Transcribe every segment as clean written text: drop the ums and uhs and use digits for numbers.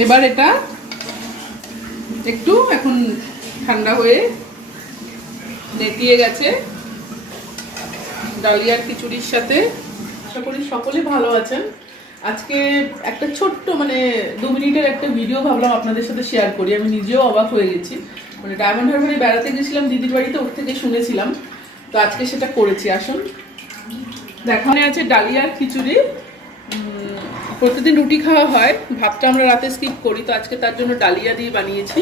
এবার এটা একটু এখন ঠান্ডা হয়ে নেতিয়ে গেছে ডালিয়ার খিচুড়ির সাথে। আশা করি সকলে ভালো আছেন। আজকে একটা ছোট্ট মানে 2 মিনিটের একটা ভিডিও ভাবলাম আপনাদের সাথে শেয়ার করি। আমি নিজেও অবাক হয়ে গেছি, মানে ডায়মন্ড হারবারে বেড়াতে গেছিলাম দিদির বাড়িতে, ওর থেকে শুনেছিলাম, তো আজকে সেটা করেছি। আসুন দেখানো আছে ডালিয়ার খিচুড়ি। প্রতিদিন রুটি খাওয়া হয়, ভাতটা আমরা রাতে স্কিপ করি, তো আজকে তার জন্য ডালিয়া দিয়ে বানিয়েছি।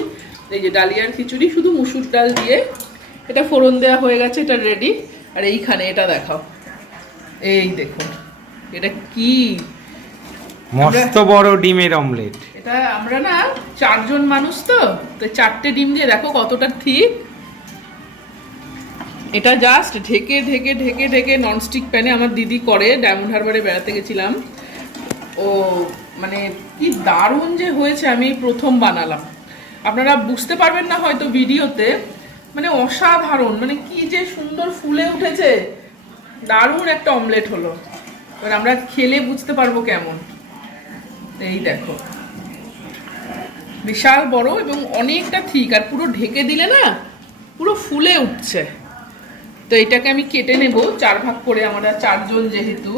এই যে ডালিয়ার খিচুড়ি শুধু মুসুর ডাল দিয়ে, এটা ফোড়ন দেওয়া হয়ে গেছে, এটা রেডি। আর এইখানে এটা দেখাও, এই দেখুন এটা কি মস্ত বড় ডিমের অমলেট। এটা আমরা না 4 জন মানুষ, তো 4টে ডিম দিয়ে দেখো কতটা ঠিক। এটা জাস্ট ঢেকে ঢেকে ঢেকে ঢেকে ননস্টিক প্যানে আমার দিদি করে, ডায়মন্ড হারবারে বেড়াতে গেছিলাম। ও মানে কি দারুণ যে হয়েছে, আমি প্রথম বানালাম। আপনারা বুঝতে পারবেন না হয়তো ভিডিওতে, মানে অসাধারণ, মানে কি যে সুন্দর ফুলে উঠেছে, দারুণ একটা অমলেট হলো। এবার আমরা খেলে বুঝতে পারবো কেমন। এই দেখো বিশাল বড় এবং অনেকটা ঠিক, আর পুরো ঢেকে দিলে না পুরো ফুলে উঠছে। তো এটাকে আমি কেটে নেব 4 ভাগ করে, আমরা 4 জন যেহেতু।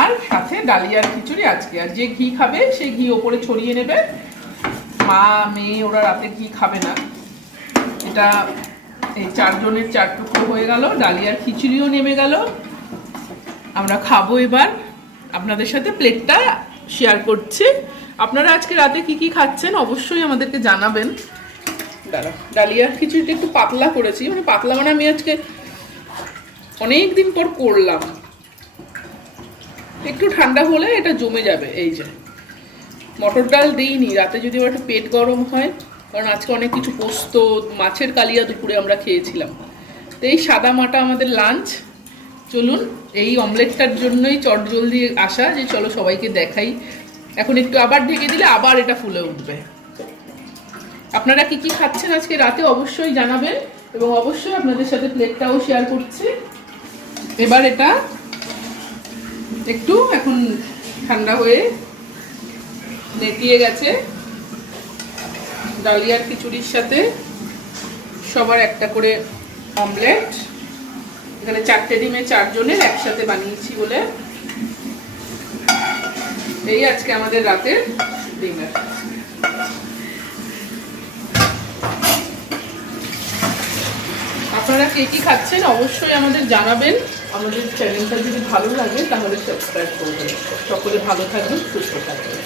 আর সাথে ডালিয়ার খিচুড়ি আজকে, আর যে ঘি খাবে সে ঘি ওপরে ছড়িয়ে নেবে। মা মেয়ে ওরা রাতে ঘি খাবে না। এটা এই 4 জনের 4 টুকরো হয়ে গেল, ডালিয়ার খিচুড়িও নেমে গেল। আমরা খাবো এবার, আপনাদের সাথে প্লেটটা শেয়ার করছি। আপনারা আজকে রাতে কি কি খাচ্ছেন অবশ্যই আমাদেরকে জানাবেন। ডালিয়ার খিচুড়িটা একটু পাতলা করেছি, মানে পাতলা মানে আমি আজকে অনেক দিন পর করলাম। একটু ঠান্ডা হলে এটা জমে যাবে। এই যে মটর ডাল দিইনি রাতে, যদি একটু পেট গরম হয়, কারণ আজকে অনেক কিছু পোস্ত মাছের কালিয়া দুপুরে আমরা খেয়েছিলাম। তো এই সাদা মাটা আমাদের লাঞ্চ। চলুন, এই অমলেটটার জন্যই চটজলদি আসা, যে চলো সবাইকে দেখাই। এখন একটু আবার ঢেকে দিলে আবার এটা ফুলে উঠবে। আপনারা কি কি খাচ্ছেন আজকে রাতে অবশ্যই জানাবেন, এবং অবশ্যই আপনাদের সাথে প্লেটটাও শেয়ার করছি। এবার এটা একটু এখন ঠান্ডা হয়ে নেতিয়ে গেছে ডালিয়ার খিচুড়ির সাথে। সবার একটা করে অমলেট, এখানে 4টে ডিমে 4 জনের একসাথে বানিয়েছি বলে। এই আজকে আমাদের রাতের ডিনার। আপনারা কে কি খাচ্ছেন অবশ্যই আমাদের জানাবেন। আমাদের চ্যানেলটা যদি ভালো লাগে তাহলে সাবস্ক্রাইব করবেন। সকলে ভালো থাকবেন, সুস্থ থাকবেন।